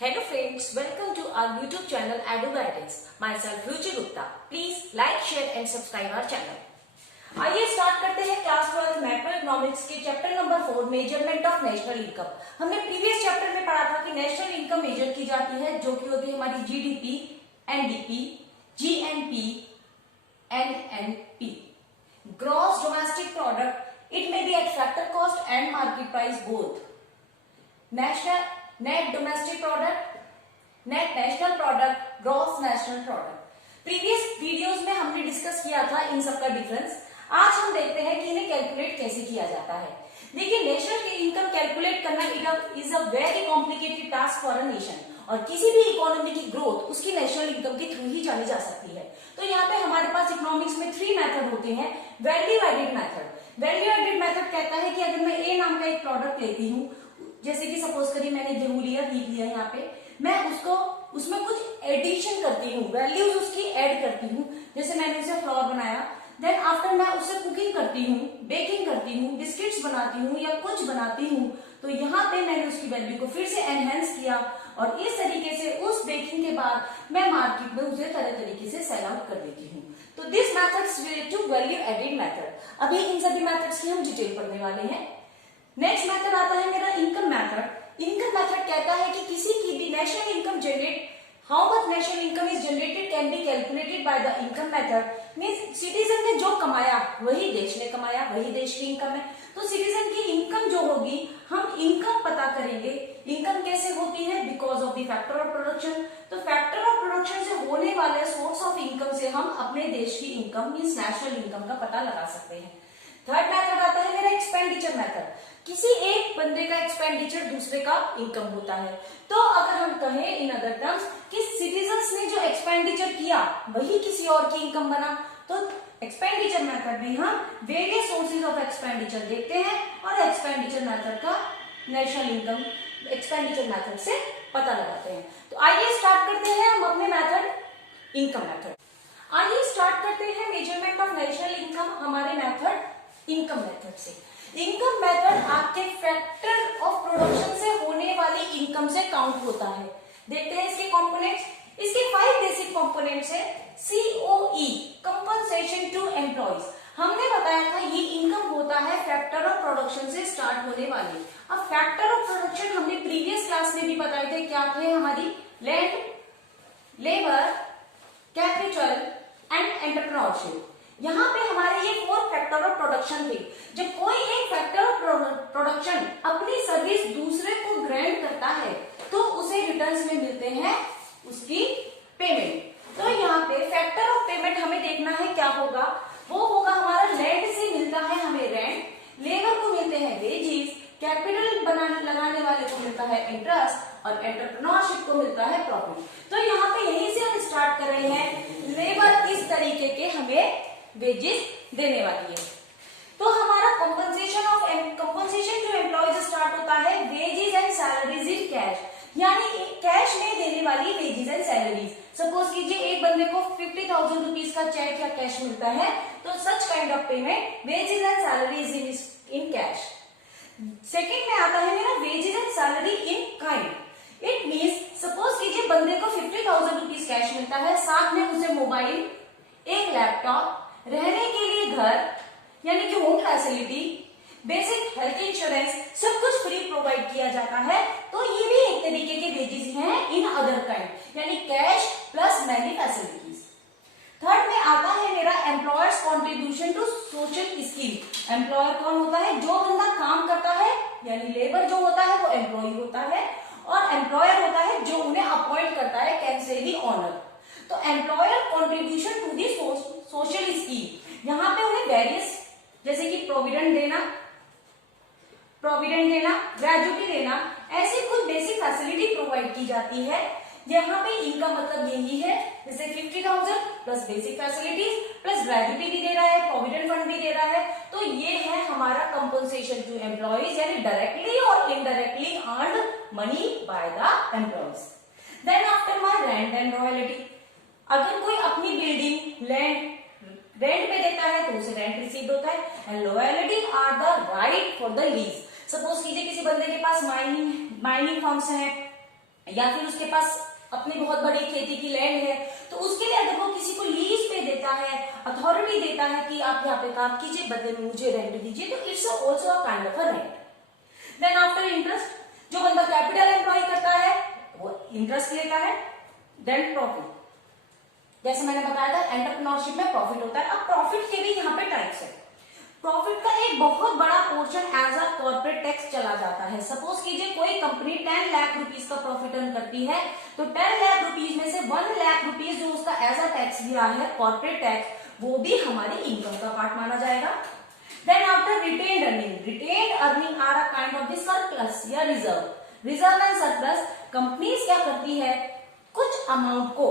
Hello friends, welcome to our YouTube channel Edu Guidance. Myself Ruchi Gupta. Please like, share and subscribe our channel. आइए start करते हैं class 12 macro economics के chapter number 4 measurement of national income. हमने previous chapter में पढ़ा था कि national income major की जाती है जो कि होती है हमारी GDP, NDP, GNP, NNP, gross domestic product. It may be eight factor cost and market price both. National net domestic product, net national product, gross national product. Previous videos में हमने डिस्कस किया था इन सबका डिफरेंस। आज हम देखते हैं कि इन्हें कैलकुलेट कैसे किया जाता है। देखिए, नेशनल इनकम कैलकुलेट करना is a very complicated task for a nation, और किसी भी इकोनॉमी की ग्रोथ उसकी नेशनल इनकम के थ्रू ही जानी जा सकती है। तो यहाँ पे हमारे पास इकोनॉमिक्स में 3 मेथड होते हैं। Value added method. Value added method कहता है कि अगर मैं ए नाम का एक प्रोडक्ट लेती हूँ, जैसे कि सपोज करिए मैंने गेहूं लिया, घी लिया, यहाँ पे मैं उसमें कुछ एडिशन करती हूँ, वैल्यूज उसकी ऐड करती हूँ। जैसे मैंने उसे फ्लोर बनाया, देन आफ्टर मैं उससे कुकिंग करती हूँ, बेकिंग करती हूँ, बिस्किट्स बनाती हूँ या कुछ बनाती हूँ, तो यहाँ पे मैंने उसकी वैल्यू को फिर से एनहेंस किया और इस तरीके से उस बेकिंग के बाद मैं मार्केट में उसे तरह तरीके से सेल आउट कर देती हूँ। तो this methods relate to value added method. अभी इन सभी मेथड्स की हम डिटेल पढ़ने वाले हैं। नेक्स्ट मेथड आता है मेरा इनकम मेथड। इनकम मेथड कहता है कि किसी की भी national income generate, how much national income is generated can be calculated by the income method. Means citizen ने जो कमाया वही देश ने कमाया, वही देश की इनकम है। तो सिटीजन की इनकम जो होगी, हम इनकम पता करेंगे। इनकम कैसे होती है? Because of the factor of production. तो फैक्टर ऑफ प्रोडक्शन से होने वाले सोर्स ऑफ इनकम से हम अपने देश की इनकम मींस नेशनल इनकम का पता लगा सकते हैं। थर्ड मेथड आता है मेरा एक्सपेंडिचर मेथड। किसी एक बंदे का एक्सपेंडिचर दूसरे का इनकम होता है। तो अगर हम कहें इन अदर टर्म्स कि सिटीजन्स ने जो एक्सपेंडिचर किया वही किसी और की इनकम बना, तो एक्सपेंडिचर मेथड में हम वेरियस सोर्सेज ऑफ एक्सपेंडिचर देखते हैं और एक्सपेंडिचर मेथड का नेशनल इनकम एक्सपेंडिचर मेथड से पता लगाते हैं। तो आइए स्टार्ट करते हैं हम अपने मेथड, इनकम मेथड। आइए स्टार्ट करते हैं मेजरमेंट ऑफ नेशनल इनकम हमारे मेथड इनकम मेथड से। इनकम मेथड आपके फैक्टर ऑफ प्रोडक्शन से होने वाली इनकम से काउंट होता है। देखते हैं इसके कंपोनेंट्स। इसके 5 बेसिक कंपोनेंट्स है। COE, compensation to employees. हमने बताया था ये इनकम होता है फैक्टर ऑफ प्रोडक्शन से स्टार्ट होने वाली। अब फैक्टर ऑफ प्रोडक्शन हमने प्रीवियस क्लास में भी बताए थे, क्या थे हमारी? Land, labour, capital and entrepreneurship. यहाँ पे हमारे ये 4 फैक्टर ऑफ प्रोडक्शन थे। जब कोई एक फैक्टर ऑफ प्रोडक्शन अपनी सर्विस दूसरे को ग्रांट करता है तो उसे रिटर्न्स में मिलते हैं उसकी पेमेंट। तो यहाँ पे फैक्टर ऑफ पेमेंट हमें देखना है क्या होगा। वो होगा हमारा लैंड से मिलता है हमें रेंट, लेबर को मिलते हैं वेजेस, कैपिटल लगाने वाले को मिलता है इंटरेस्ट और एंटरप्रेन्योरशिप को मिलता है प्रॉफिट। तो यहाँ पे यहीं से हम स्टार्ट कर रहे हैं। लेबर इस तरीके के हमें वेजेस देने वाली है। तो हमारा कंपनसेशन टू एम्प्लॉयज स्टार्ट होता है wages and salaries in cash, यानी कैश में देने वाली वेजेस एंड सैलरीज। सपोज कीजिए एक बंदे को 50,000 रुपीज का चेक या कैश मिलता है, तो such kind of payment wages and salaries in cash. Second में आता है मेरा wages and salary in kind. It means suppose कीजिए बंदे को 50,000 रुपीज कैश मिलता है, साथ में उसे मोबाइल, एक लैपटॉप, रहने के लिए घर यानी कि home facility, basic health insurance, सब कुछ फ्री प्रोवाइड किया जाता है। तो ये भी एक तरीके के वेजेस हैं इन अदर काइंड, यानी cash plus many facilities. Third में आता है मेरा employers contribution to social scheme. Employer कौन होता है? जो बंदा काम करता है, यानी लेबर जो होता है वो एम्प्लॉय होता है, और एम्प्लॉयर होता है जो उन्हें अपॉइंट करता है, कैन से दी ऑनर। तो employer contribution to the social scheme, यहाँ पे उन्हें वेरियस जैसे कि प्रोविडेंट देना, ग्रेजुटी देना, ऐसी कुछ बेसिक फैसिलिटी प्रोवाइड की जाती है। यहाँ पे इनका मतलब यही है, जैसे 50,000 plus basic facilities plus gratuity भी दे रहा है, प्रोविडेंट फंड भी दे रहा है। तो ये है हमारा कंपनसेशन टू एम्प्लॉयज, यानी डायरेक्टली और indirectly earned money by the employees. Then after my rent and royalty, अगर कोई अपनी बिल्डिंग लैंड रेंट पे देता है तो उसे रेंट रिसीव होता है। And loyalty are the right for the lease. Suppose कीजिए किसी बंदे के पास माइनिंग फर्म्स हैं, या फिर उसके पास अपनी बहुत बड़ी खेती की लैंड है, तो उसके लिए अगर वो किसी को लीज पे देता है, अथॉरिटी देता है कि आप यहाँ पे काम कीजिए, बदले में मुझे रेंट दीजिए, तो it's also a kind of a rent. Then after interest, जो बंदा कैपिटल एम्प्लॉय करता है वो इंटरेस्ट लेता है। देन प्रॉफिट, जैसे मैंने बताया था एंटरप्रेन्योरशिप में प्रॉफिट होता है। अब प्रॉफिट के भी यहाँ पे टाइप्स है। प्रॉफिट का एक बहुत बड़ा portion as a corporate tax चला जाता है। सपोज कीजिए कोई कंपनी 10 लाख रुपीस का प्रॉफिट अर्न करती है, तो 10 लाख रुपीस में से 1 लाख रुपीस जो उसका एज अ टैक्स दिया है कॉर्पोरेट टैक्स, वो भी हमारी इनकम का पार्ट माना जाएगा। Then after retained earning, retained earning are a kind of the surplus या reserve. Reserve and surplus companies क्या करती है, कुछ अमाउंट को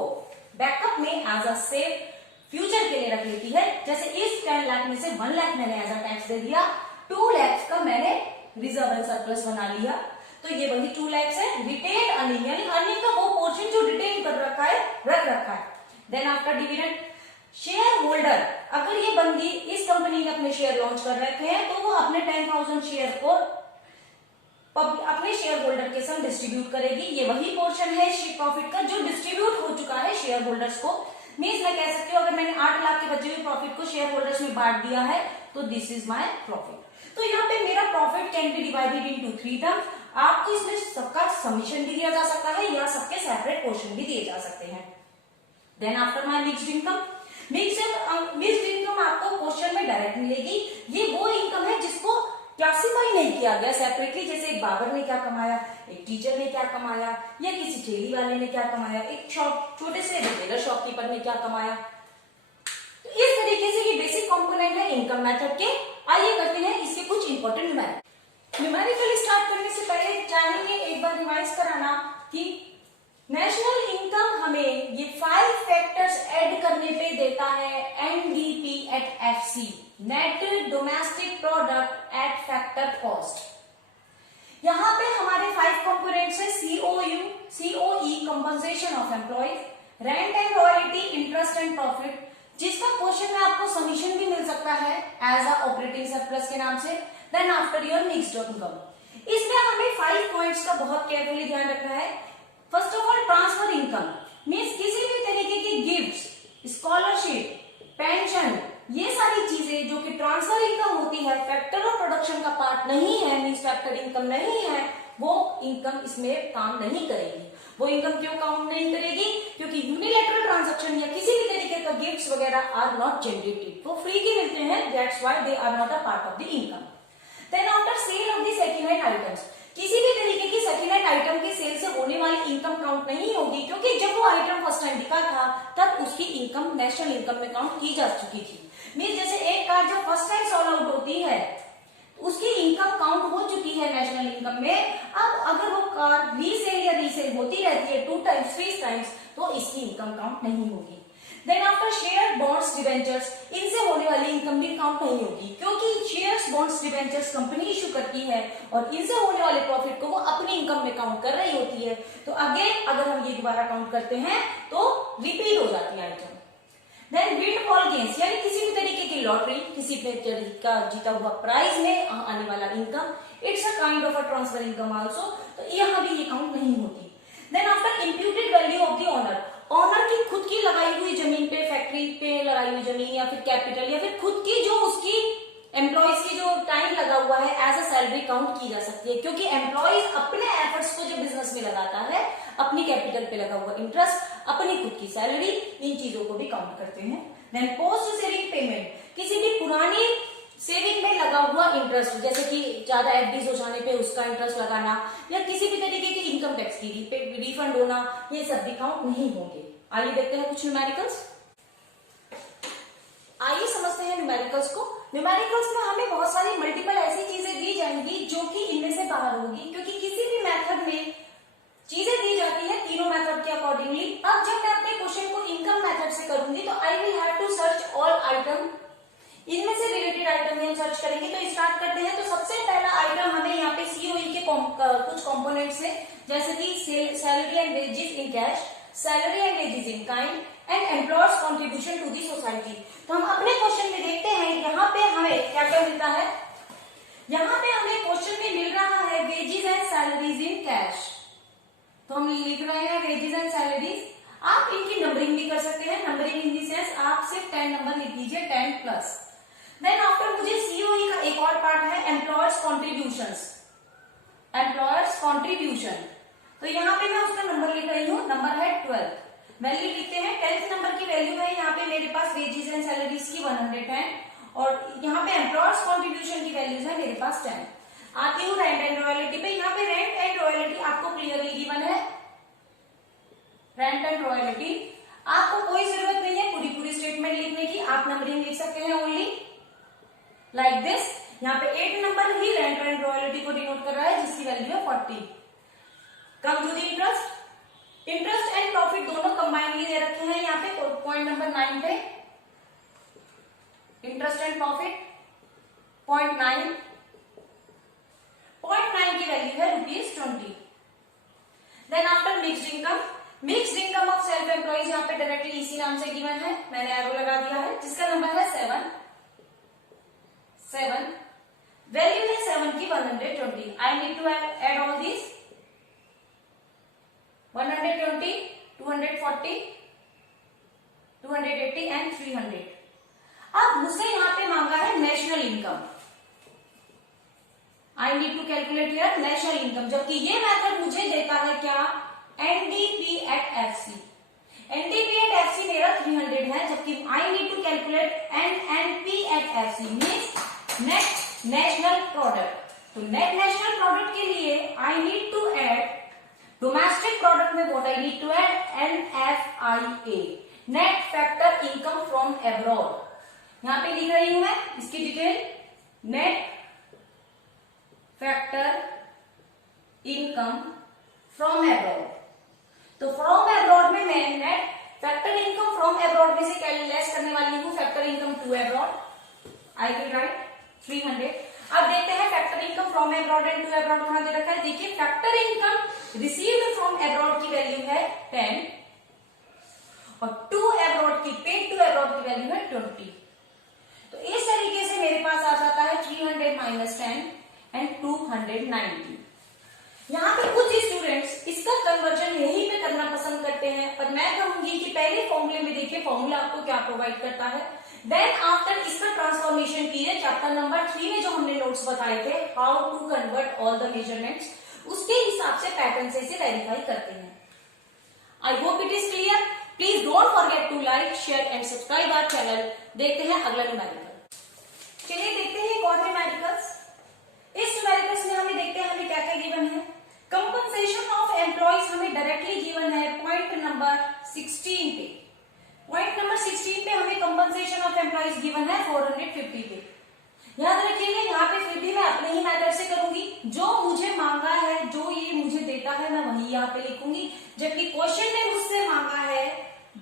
बैकअप में एज अ सेव फ्यूचर के लिए रख लेती है। जैसे इस 10 लाख में से 1 लाख मैंने एज अ टैक्स दे दिया, 2 लाख का मैंने रिजर्व एंड सरप्लस बना लिया, तो ये वही 2 लाख है। रिटेन अर्निंग यानी अर्निंग का वो पोर्शन जो रिटेन कर रखा है, रख रखा है। Then after dividend, share holder, अगर ये बंदी इस कंपनी ने अपने शेयर लॉन्च कर रखे हैं तो वो अपने 10,000 शेयर को अपने शेयर होल्डर के संग डिस्ट्रीब्यूट करेगी। ये वही पोर्शन है प्रॉफिट का जो डिस्ट्रीब्यूट हो चुका है शेयर होल्डर्स को। मीन्स मैं कह सकती हूँ अगर मैंने 8 लाख के बचे हुए प्रॉफिट को शेयर होल्डर्स में बांट दिया है तो दिस इज माय प्रॉफिट। तो यहाँ पे मेरा profit can be divided into 3 terms. आपको इसमें सबका समीशन भी दिया जा सकता है या सबके सेपरेट पोर्शन भी दिए जा सकते हैं। Then after my mixed income, mixed income आपको क्वेश्चन में डायरेक्ट मिलेगी। ये वो इनकम है जिसको क्लासिफाई नहीं किया गया सेपरेटली, जैसे एक बाबर ने क्या कमाया, एक टीचर ने क्या कमाया, या किसी ठेली वाले ने क्या कमाया, एक छोटे से रिटेलर शॉपकीपर ने क्या कमाया। तो इस तरीके से ये बेसिक कंपोनेंट है इनकम मेथड के। आइए करते हैं इसके कुछ इंपॉर्टेंट न्यूमेरिकल स्टार्ट करने से पहले चाहेंगे एक बार रिवाइज कराना कि नेशनल इनकम हमें ये 5 फैक्टर्स ऐड करने पे देता है NDP at FC, net domestic product at factor cost. यहाँ पे हमारे 5 कंपोनेंट्स है COU, COE compensation of employees, rent and royalty, interest and profit, जिसका क्वेश्चन में आपको समीशन भी मिल सकता है एज अ ऑपरेटिंग सरप्लस के नाम से। Then after your mixed income, इसमें हमें 5 पॉइंट्स का बहुत केयरफुली ध्यान रखना है। First of all transfer income means किसी भी तरीके की गिफ्ट्स, स्कॉलरशिप, पेंशन, ये सारी चीजें जो कि ट्रांसफर इनकम होती है, फैक्टर ऑफ प्रोडक्शन का पार्ट नहीं है, मीन्स फैक्टर इनकम नहीं है, वो इनकम इसमें काम नहीं करेगी। वो इनकम क्यों काम नहीं करेगी, क्योंकि यूनिलैटरल ट्रांजैक्शन या किसी भी तरीके का गिफ्ट्स वगैरह आर नॉट जनरेटेड, वो फ्री के मिलते हैं, that's why they are not a part of the income. Then after sale of the second hand items, किसी भी तरीके की सेकंड हैंड आइटम की सेल से होने वाली इनकम काउंट नहीं होगी, क्योंकि जब वो आइटम फर्स्ट टाइम बिका था तब उसकी इनकम नेशनल इनकम में काउंट की जा चुकी थी। मीन जैसे एक कार जो फर्स्ट टाइम सोल्ड आउट होती है उसकी इनकम काउंट हो चुकी है नेशनल इनकम में। अब अगर वो कार रीसेल या रीसेल होती रहती है 2 टाइम्स 3 टाइम्स तो इसकी इनकम काउंट नहीं होगी। Then after share bonds debentures, इनसे होने वाली इनकम भी काउंट नहीं होगी, क्योंकि shares bonds debentures company issue करती है और इनसे होने वाले प्रॉफिट को वो अपनी इनकम में काउंट कर रही होती है। तो अगेन अगर हम ये दोबारा काउंट करते हैं तो रिपीट हो जाती है आइटम। देन विंडफॉल गेन्स यानी किसी भी तरीके की लॉटरी, किसी तरीके का जीता हुआ प्राइज में आने वाला income, it's a kind of a transfer income also, तो यहाँ भी ये काउंट नहीं होती। Then after imputed value of the owner, owner की खुद की लगाई हुई जमीन पे, फैक्ट्री पे लगाई हुई जमीन या फिर कैपिटल या फिर खुद की जो उसकी एम्प्लॉइज की जो टाइम लगा हुआ है एज अ सैलरी काउंट की जा सकती है, क्योंकि एम्प्लॉइज अपने एफर्ट्स को जो बिजनेस में लगाता है, अपनी कैपिटल पे लगा हुआ इंटरेस्ट, अपनी खुद की सैलरी, इन चीजों को भी काउंट करते हैं। देन पोस्ट सेविंग पेमेंट, किसी भी पुरानी सेविंग में लगा हुआ इंटरेस्ट, जैसे कि ज्यादा एफडीज हो जाने पे उसका इंटरेस्ट लगाना या किसी भी तरीके की इनकम टैक्स की रिफंड होना, ये सब भी काउंट नहीं होंगे। आइए देखते हैं कुछ न्यूमेरिकल्स। आइए समझते हैं न्यूमेरिकल्स को। न्यूमेरिकल्स में हमें बहुत सारी मल्टीपल ऐसी चीजें दी जाएंगी जो कि इनमें से बाहर होगी, क्योंकि किसी भी मेथड में चीजें दी जाती है तीनों मेथड के अकॉर्डिंगली। अब जब मैं अपने क्वेश्चन को इनकम मेथड से करूंगी तो I will have to search all item, इनमें से रिलेटेड आइटम हम सर्च करेंगे। तो स्टार्ट करते हैं। तो सबसे पहला आइटम हमें यहाँ पे सीओई के कुछ कंपोनेंट्स है, जैसे कि salary and wages in cash, salary and wages in kind and employers contribution to the society. तो हम अपने क्वेश्चन में देखते हैं यहाँ पे हमें क्या क्या मिलता है। यहाँ पे हमें क्वेश्चन में मिल रहा है wages and salaries in cash. तो हम लिख रहे हैं वेजेस एंड सैलरीज। आप इनकी नंबरिंग भी कर सकते हैं, नंबरिंग इन दी सेंस आप सिर्फ 10 नंबर लिख लीजिए, 10 प्लस। देन आफ्टर मुझे सीओई का एक और पार्ट है, एम्प्लॉयर्स कॉन्ट्रीब्यूशंस, एम्प्लॉयर्स कॉन्ट्रीब्यूशन। तो यहाँ पे मैं उसका नंबर लिख रही हूँ, नंबर है 12। वैल्यू लिखते हैं, 10th नंबर की वैल्यू है यहाँ पे मेरे पास वेजेस एंड सैलरीज की 110 और यहाँ पे एम्प्लॉयर्स कॉन्ट्रीब्यूशन की वैल्यूज है मेरे पास 10। आती हूँ रेंट एंड रॉयल्टी पे। यहाँ पे रेंट एंड रॉयल्टी आपको क्लियरली गिवन है, रेंट एंड रॉयल्टी आपको कोई जरूरत नहीं है पूरी पूरी स्टेटमेंट लिखने की, आप नंबरिंग लिख सकते हैं ओनली लाइक दिस। यहाँ पे 8 नंबर ही रेंट एंड रॉयल्टी को डिनोट कर रहा है जिसकी वैल्यू है 40। Come to the interest, interest and profit दोनों कंबाइनली दे रखे हैं यहाँ पे पॉइंट नंबर 9 पे। इंटरेस्ट एंड प्रॉफिट पॉइंट 9 की वैल्यू है ₹20। Then after mixed income, mixed income of self employees यहाँ पे डायरेक्टली इसी नाम से गिवन है, मैंने एरो लगा दिया है, जिसका नंबर है 7। वैल्यू है 7 की 120। I need to add all this 120, 240, 280 and 300। अब मुझसे यहाँ पे मांगा है national income. I need to calculate here national income, जबकि ये मेथड मुझे देता है क्या, NDP at FC. NDP at FC मेरा 300 है, जबकि I need to calculate NNP at FC means net national product. तो नेट नेशनल प्रोडक्ट के लिए I need to add domestic product में what I need to add, NFIA, net factor income from abroad. यहां पे लिख रही हूं मैं इसकी detail, net factor income from abroad. तो फ्रॉम एब्रॉड में मैं net factor income from abroad में से लेस करने वाली हूं factor income to abroad. I will write 300। अब देखते हैं factor income from abroad and to abroad कहां दे रखा है। देखिए factor income received from abroad की वैल्यू है 10 और टू एब्रॉड की पेड टू एब्रॉड की वैल्यू है 20। तो इस तरीके से मेरे पास आ जाता है 300 माइनस 10 एंड 290। यहाँ पे कुछ स्टूडेंट्स इसका कन्वर्जन यहीं पे करना पसंद करते हैं, पर मैं कहूंगी कि पहले फॉर्मूले में देखिए फॉर्मूला आपको क्या प्रोवाइड करता है, देन आफ्टर इसका ट्रांसफॉर्मेशन कीजिए। चैप्टर नंबर 3 में जो हमने नोट्स बताए थे, how to convert all the measurements, उसके हिसाब से पैटर्न से इसे वेरीफाई करते हैं। I hope it is clear. Please don't forget to like, share and subscribe our channel. देखते हैं अगला न्यूमेरिकल। चलिए देखते हैं एक और न्यूमेरिकल्स। इस न्यूमेरिकल्स में हमें देखते हैं हमें क्या क्या गिवन है। कंपनसेशन ऑफ एम्प्लॉइज हमें डायरेक्टली गिवन है पॉइंट नंबर 16 पे। पॉइंट नंबर 16 पे हमें कंपनसेशन ऑफ एम्प्लॉइज गिवन है 450 पे। याद रखिएगा यहाँ पे फिर भी मैं अपने ही मेथड से करूंगी, जो मुझे मांगा है, जो ये मुझे देता है मैं वही यहाँ पे लिखूंगी, जबकि क्वेश्चन में मुझसे मांगा है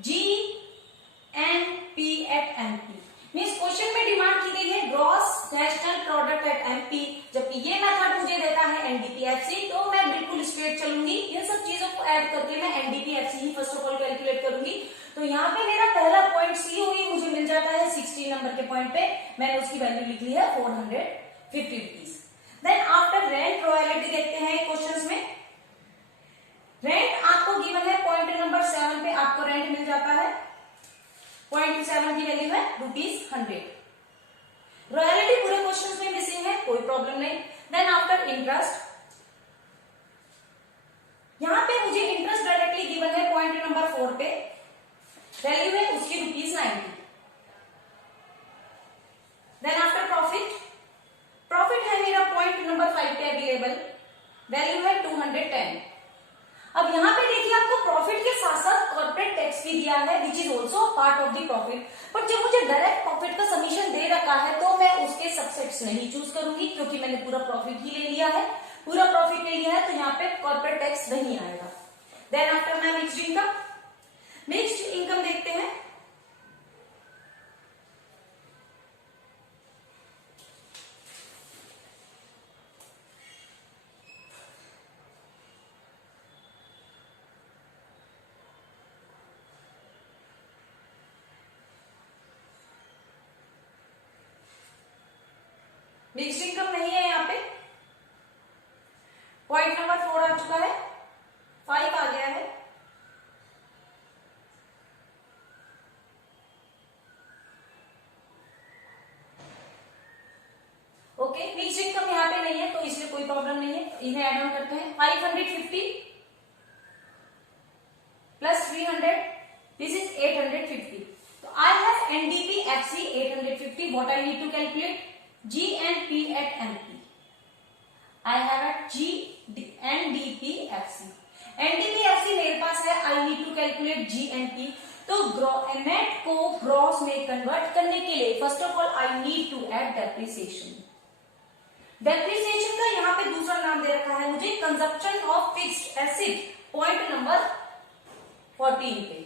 GNP at MP, means question में डिमांड की गई है gross national product at MP, जबकि ये मेथड मुझे देता है NDPFC। तो मैं बिल्कुल स्ट्रेट चलूंगी, इन सब चीजों को ऐड करके मैं NDPFC he first of all calculate करूंगी। तो यहाँ पे मेरा पहला पॉइंट COE मुझे मिल जाता है 16 नंबर के पॉइंट पे, मैंने उसकी वैल्यू लिख ली है 450 रुपीज। देन आफ्टर रेंट रॉयल्टी देखते हैं क्वेश्चंस में। रेंट आपको गिवन है पॉइंट नंबर 7 पे, आपको रेंट मिल जाता है पॉइंट 7 की वैल्यू है ₹100। रॉयल्टी पूरे क्वेश्चन में मिसिंग है, कोई प्रॉब्लम नहीं। देन आफ्टर इंटरेस्ट, यहां पे मुझे इंटरेस्ट डायरेक्टली गिवन है पॉइंट नंबर 4 पे, वैल्यू है उसकी ₹90। देन आफ्टर प्रॉफिट, प्रॉफिट है मेरा पॉइंट नंबर 5 पे अवेलेबल, वैल्यू है 210। अब यहाँ पे देखिए आपको प्रॉफिट के साथ साथ कॉर्पोरेट टैक्स भी दिया है which is also part of the profit, पर जब मुझे डायरेक्ट प्रॉफिट का समीशन दे रखा है तो मैं उसके सबसेट्स नहीं चूज करूंगी, क्योंकि मैंने पूरा प्रॉफिट ही ले लिया है, पूरा प्रॉफिट ले लिया है, तो यहाँ पे कॉर्पोरेट टैक्स नहीं आएगा। देन आफ्टर मैं मिक्स्ड इनकम, मिक्स्ड इनकम देखते हैं। मिक्स्ड इनकम नहीं है यहाँ पे, पॉइंट नंबर 4 आ चुका है, 5 आ ओके, फिक्स्ड इनकम यहाँ पे नहीं है तो इसलिए कोई प्रॉब्लम नहीं है, इन्हें ऐड ऑन करते हैं। 550 प्लस 300, दिस इज 850। तो I have NDPFC 850, what I need to calculate GNP at MP। I have at NDPFC मेरे पास है, I need to calculate GNP। तो नेट को ग्रॉस में कन्वर्ट करने के लिए first of all I need to add depreciation. Depreciation का यहाँ पे दूसरा नाम दे रखा है मुझे consumption of fixed asset, point number 14 पे।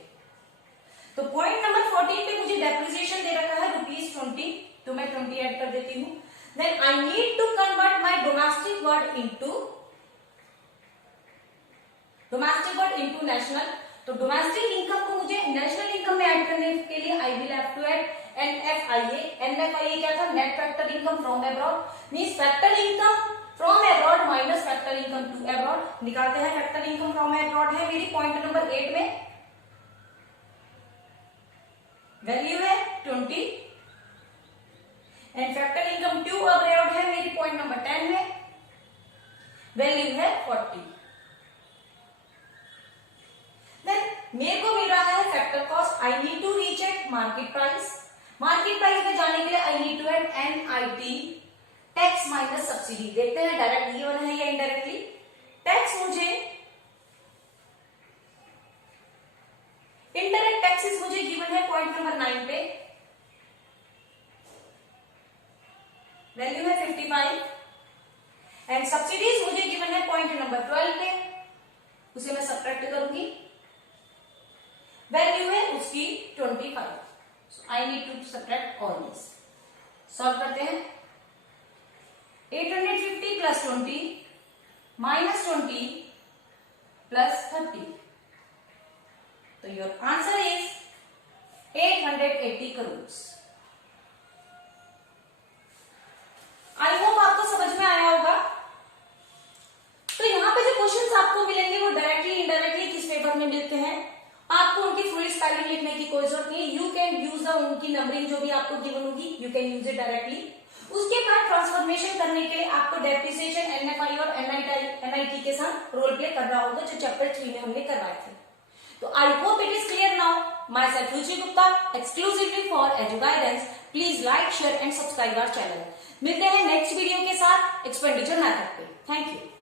तो पॉइंट नंबर 14 पे मुझे डेप्रिसिएशन दे रखा है ₹20, तो मैं 20 ऐड कर देती हूँ। Then I need to convert my domestic word into national. तो डोमेस्टिक इनकम को मुझे नेशनल इनकम में ऐड करने के लिए I will have to add NFIA। NFIA क्या था? Net factor income from abroad, means factor income from abroad minus factor income to abroad. निकालते हैं, फैक्टर इनकम फ्रॉम अब्रॉड है मेरी पॉइंट नंबर 8 में, वैल्यू है 20, and factor income to abroad है मेरी पॉइंट नंबर 10 में, वैल्यू है 40। देन मेरे को मिल रहा है factor cost, I need to reach at market price. Market price में जाने के लिए I need to add NIT, tax minus subsidy. देखते हैं डायरेक्ट गिवन है या इनडायरेक्टली। टैक्स मुझे, इनडायरेक्ट टैक्सेस मुझे गिवन है पॉइंट नंबर 9 पे, वैल्यू है 55, एंड सब्सिडीज मुझे गिवन है पॉइंट नंबर 12 पे, उसे मैं सब्ट्रैक्ट करूंगी, वैल्यू है उसकी 25। So I need to subtract all this. Solve करते हैं। 850 प्लस 20 माइनस 20 प्लस 30, तो your answer is 880 crore. I hope आपको समझ में आया होगा। तो यहाँ पे जो क्वेश्चंस आपको मिलेंगे वो डायरेक्टली इनडायरेक्टली किस पेपर में मिलते हैं, आपको उनकी फुल स्पेलिंग लिखने की कोई जरूरत नहीं। यू कैन यूज द उनकी नंबरिंग जो भी आपको गिवन होगी, you can use it directly. उसके बाद ट्रांसफॉर्मेशन करने के लिए आपको डेप्रिसिएशन NFI और NIT के साथ रोल प्ले करना होगा, जो चैप्टर 3 में हमने करवाए थे। तो I hope it is clear now. Myself Ruchi Gupta, exclusively for edu guidance. Please like, share and subscribe our channel. मिलते हैं नेक्स्ट वीडियो के साथ एक्सपेंडिचर मेथड पे। Thank you.